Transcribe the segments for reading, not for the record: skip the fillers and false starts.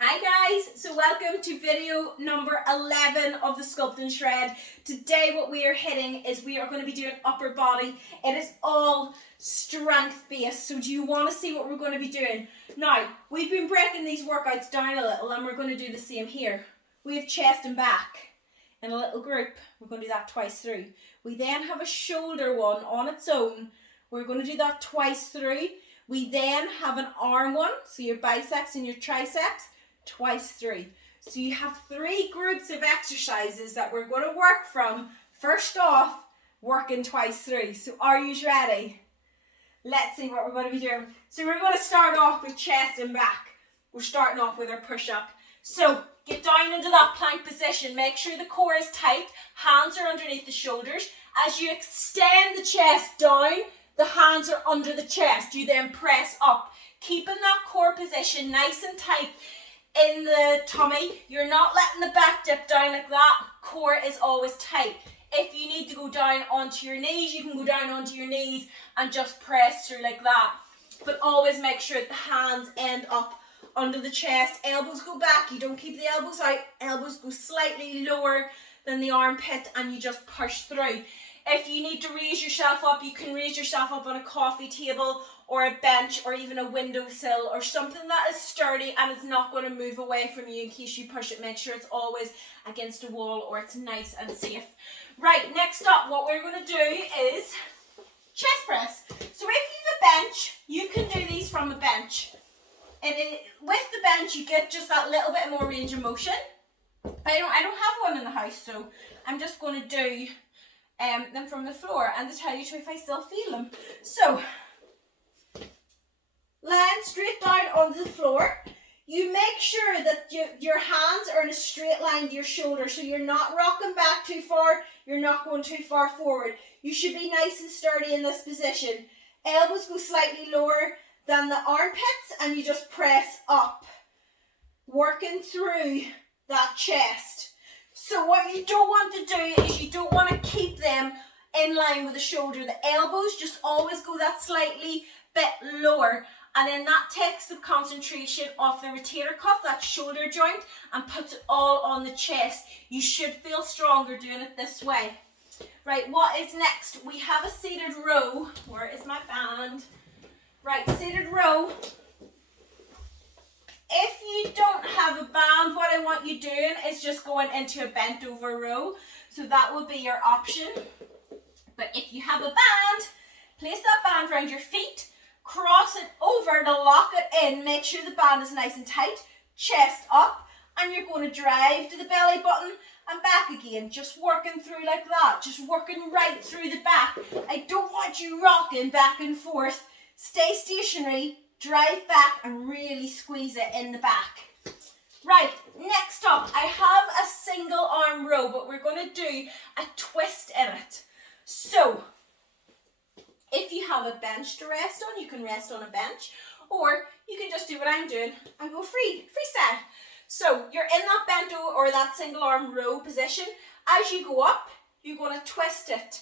Hi guys, so welcome to video number 11 of the Sculpt and Shred. Today what we are hitting is we are going to be doing upper body. It is all strength based, so do you want to see what we're going to be doing? Now, we've been breaking these workouts down a little and we're going to do the same here. We have chest and back in a little group. We're going to do that twice through. We then have a shoulder one on its own. We're going to do that twice through. We then have an arm one, so your biceps and your triceps, twice through. So you have three groups of exercises that we're going to work from. First off, working twice through. So are you ready? Let's see what we're going to be doing. So we're going to start off with chest and back. We're starting off with our push-up. So get down into that plank position. Make sure the core is tight. Hands are underneath the shoulders. As you extend the chest down, the hands are under the chest. You then press up. Keeping that core position nice and tight in the tummy. You're not letting the back dip down like that. Core is always tight. If you need to go down onto your knees, you can go down onto your knees and just press through like that. But always make sure that the hands end up under the chest. Elbows go back. You don't keep the elbows out. Elbows go slightly lower than the armpit and you just push through. If you need to raise yourself up, you can raise yourself up on a coffee table or a bench or even a windowsill or something that is sturdy and it's not going to move away from you in case you push it. Make sure it's always against a wall or it's nice and safe. Right, next up, what we're going to do is chest press. So if you have a bench, you can do these from a bench. And with the bench, you get just that little bit more range of motion. I don't have one in the house, so I'm just going to do them from the floor and to tell you if I still feel them. So, lying straight down onto the floor, you make sure that your hands are in a straight line to your shoulder, so you're not rocking back too far, you're not going too far forward. You should be nice and sturdy in this position. Elbows go slightly lower than the armpits and you just press up, working through that chest. So what you don't want to do is you don't want to keep them in line with the shoulder. The elbows just always go that slightly bit lower, and then that takes the concentration off the rotator cuff, that shoulder joint, and puts it all on the chest. You should feel stronger doing it this way. Right, what is next? We have a seated row. Where is my band? Right, seated row. If you don't have a band, what I want you doing is just going into a bent over row. So that will be your option. But if you have a band, place that band around your feet, cross it over to lock it in. Make sure the band is nice and tight, chest up, and you're going to drive to the belly button and back again. Just working through like that, just working right through the back. I don't want you rocking back and forth. Stay stationary. Drive back and really squeeze it in the back. Right, next up, I have a single arm row, but we're going to do a twist in it. So, if you have a bench to rest on, you can rest on a bench, or you can just do what I'm doing and go freestyle. So, you're in that bento or that single arm row position. As you go up, you're going to twist it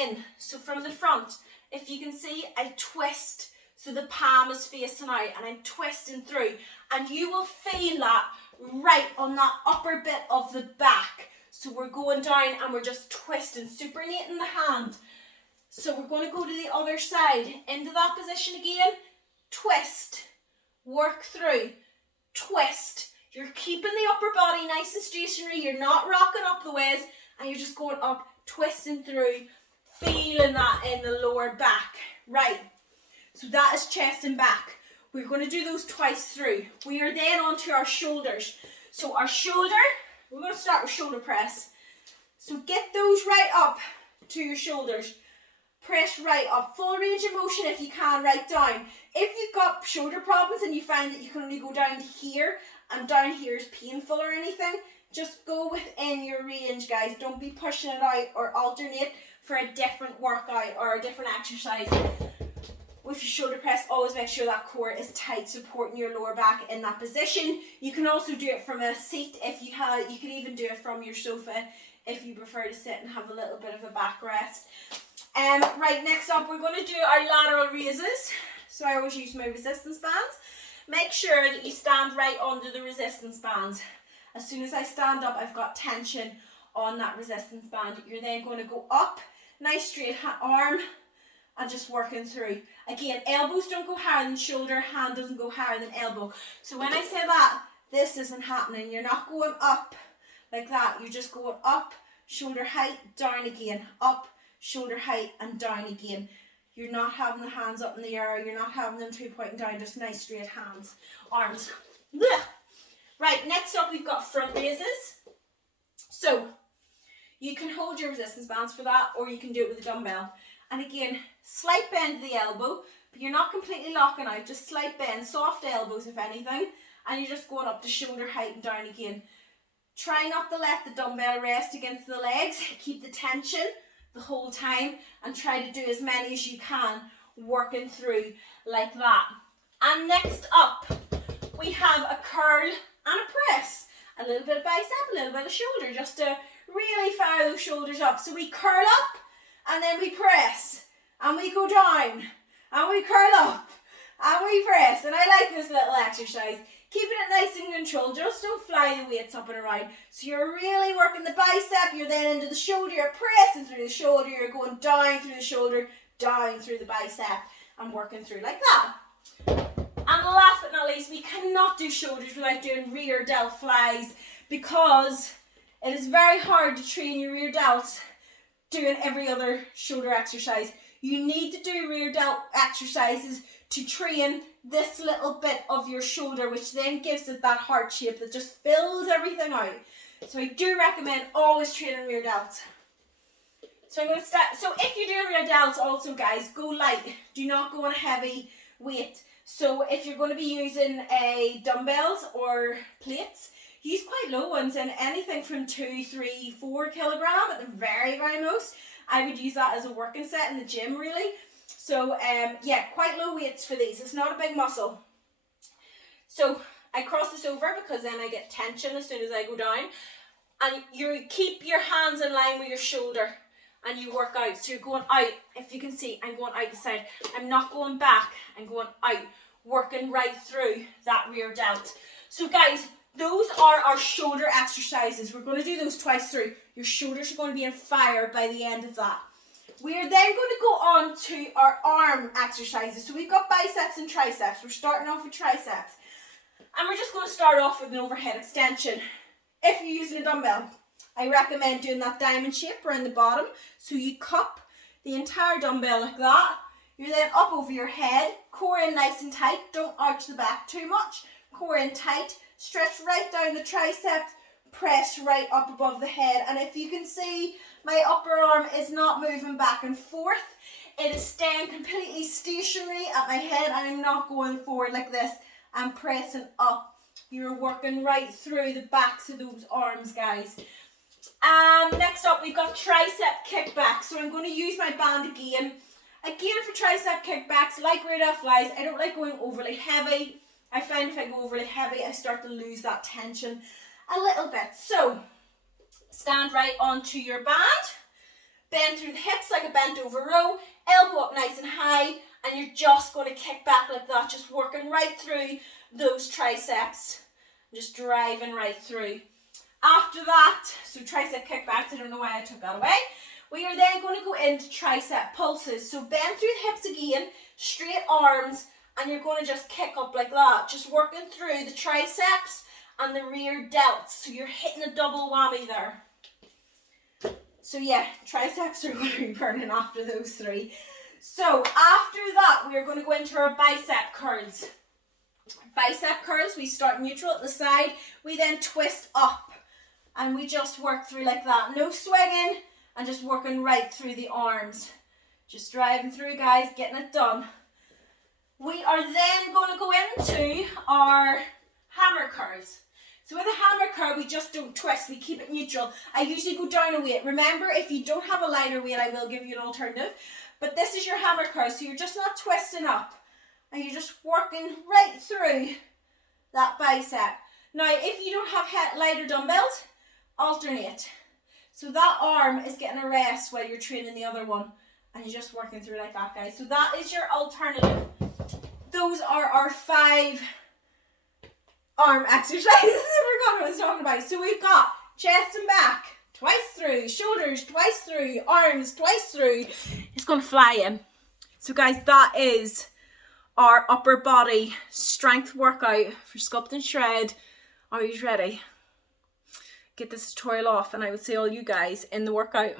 in. So, from the front, if you can see, I twist. So the palm is facing out and I'm twisting through, and you will feel that right on that upper bit of the back. So we're going down and we're just twisting, supernating the hand. So we're going to go to the other side, into that position again, twist, work through, twist. You're keeping the upper body nice and stationary, you're not rocking up the ways, and you're just going up, twisting through, feeling that in the lower back. Right. So that is chest and back. We're going to do those twice through. We are then onto our shoulders. So our shoulder, we're going to start with shoulder press. So get those right up to your shoulders. Press right up. Full range of motion if you can, right down. If you've got shoulder problems and you find that you can only go down to here and down here is painful or anything, just go within your range, guys. Don't be pushing it out or alternate for a different workout or a different exercise. With your shoulder press, always make sure that core is tight, supporting your lower back in that position. You can also do it from a seat if you have. You can even do it from your sofa if you prefer to sit and have a little bit of a back rest. Right, next up we're going to do our lateral raises. So I always use my resistance bands. make sure that you stand right under the resistance band. As soon as I stand up, I've got tension on that resistance band. You're then going to go up, nice straight arm, and just working through. Again, elbows don't go higher than shoulder, hand doesn't go higher than elbow. So when I say that, this isn't happening. You're not going up like that. You're just going up, shoulder height, down again, up, shoulder height, and down again. You're not having the hands up in the air. You're not having them two pointing down, just nice straight hands, arms. Blech. Right, next up we've got front raises. So you can hold your resistance bands for that, or you can do it with a dumbbell. And again, slight bend to the elbow, but you're not completely locking out, just slight bend, soft elbows if anything, and you're just going up to shoulder height and down again. Try not to let the dumbbell rest against the legs, keep the tension the whole time, and try to do as many as you can, working through like that. And next up, we have a curl and a press. A little bit of bicep, a little bit of shoulder, just to really fire those shoulders up. So we curl up, and then we press, and we go down, and we curl up, and we press. And I like this little exercise. Keeping it nice and controlled, just don't fly the weights up and around. So you're really working the bicep, you're then into the shoulder, you're pressing through the shoulder, you're going down through the shoulder, down through the bicep, and working through like that. And last but not least, we cannot do shoulders without doing rear delt flies, because it is very hard to train your rear delts doing every other shoulder exercise. You need to do rear delt exercises to train this little bit of your shoulder, which then gives it that heart shape that just fills everything out. So I do recommend always training rear delts. So I'm going to start. So if you're doing rear delts also, guys, go light. Do not go on a heavy weight. So if you're going to be using dumbbells or plates, use quite low ones, and anything from 2, 3, 4 kilogram at the very, very most. I would use that as a working set in the gym, really. So yeah, quite low weights for these. It's not a big muscle. So I cross this over because then I get tension as soon as I go down. And you keep your hands in line with your shoulder and you work out. So you're going out. If you can see, I'm going out the side. I'm not going back. I'm going out, working right through that rear delt. So guys, those are our shoulder exercises. We're going to do those twice through. Your shoulders are going to be on fire by the end of that. We're then going to go on to our arm exercises. So we've got biceps and triceps. We're starting off with triceps. And we're just going to start off with an overhead extension. If you're using a dumbbell, I recommend doing that diamond shape around the bottom. So you cup the entire dumbbell like that. You're then up over your head, core in nice and tight. Don't arch the back too much. Core in tight. Stretch right down the triceps. Press right up above the head. And if you can see, my upper arm is not moving back and forth. It is staying completely stationary at my head, and I'm not going forward like this. I'm pressing up. You're working right through the backs of those arms, guys. Next up, we've got tricep kickbacks. So I'm going to use my band again. Again, for tricep kickbacks, like rear delt flies, I don't like going overly heavy. I find if I go overly heavy, I start to lose that tension a little bit. So stand right onto your band, bend through the hips like a bent over row, elbow up nice and high, and you're just going to kick back like that, just working right through those triceps, just driving right through. After that, so tricep kickbacks, I don't know why I took that away. We are then going to go into tricep pulses. So bend through the hips again, straight arms, and you're going to just kick up like that, just working through the triceps and the rear delts. So you're hitting a double whammy there. So yeah, triceps are going to be burning after those three. So after that, we are going to go into our bicep curls. Bicep curls, we start neutral at the side. We then twist up and we just work through like that. No swinging and just working right through the arms. Just driving through, guys, getting it done. We are then going to go into our hammer curls. So with a hammer curl, we just don't twist, we keep it neutral. I usually go down a weight. Remember, if you don't have a lighter weight, I will give you an alternative. But this is your hammer curl, so you're just not twisting up. And you're just working right through that bicep. Now, if you don't have lighter dumbbells, alternate. So that arm is getting a rest while you're training the other one. And you're just working through like that, guys. So that is your alternative. Those are our 5 arm exercises I forgot what I was talking about. So we've got chest and back twice through, shoulders twice through, arms twice through. It's going to fly in. So guys, that is our upper body strength workout for Sculpt and Shred. Are you ready? Get this tutorial off and I will see all you guys in the workout.